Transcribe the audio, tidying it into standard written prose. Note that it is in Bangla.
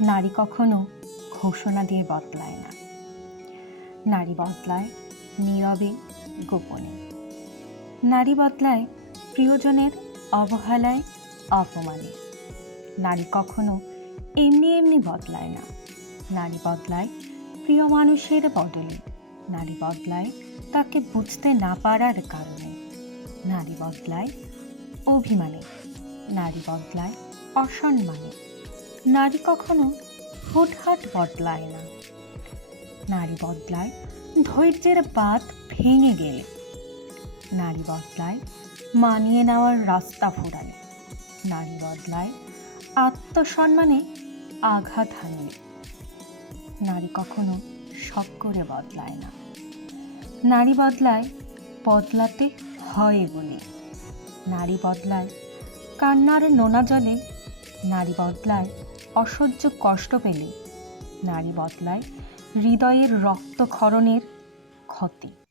নারী কখনো ঘোষণা দিয়ে বদলায় না। নারী বদলায় নীরবে, গোপনে। নারী বদলায় প্রিয়জনের অবহেলায়, অপমানে। নারী কখনো এমনি এমনি বদলায় না। নারী বদলায় প্রিয় মানুষের বদলে। নারী বদলায় তাকে বুঝতে না পারার কারণে। নারী বদলায় অভিমানে। নারী বদলায় অসম্মানে। নারী কখনো হুটহাট বদলায় না। নারী বদলায় ধৈর্যের বাঁধ ভেঙে গেলে। নারী বদলায় মানিয়ে নেওয়ার রাস্তা ফুরালে। নারী বদলায় আত্মসম্মানে আঘাত হানলে। নারী কখনো শখ করে বদলায় না। নারী বদলায় বদলাতে হয় বলে। নারী বদলায় কান্নার নোনা জলে। নারী বদলায় অসহ্য কষ্ট পেলে। নারী বদলায় হৃদয়ের রক্তক্ষরণের ক্ষতে।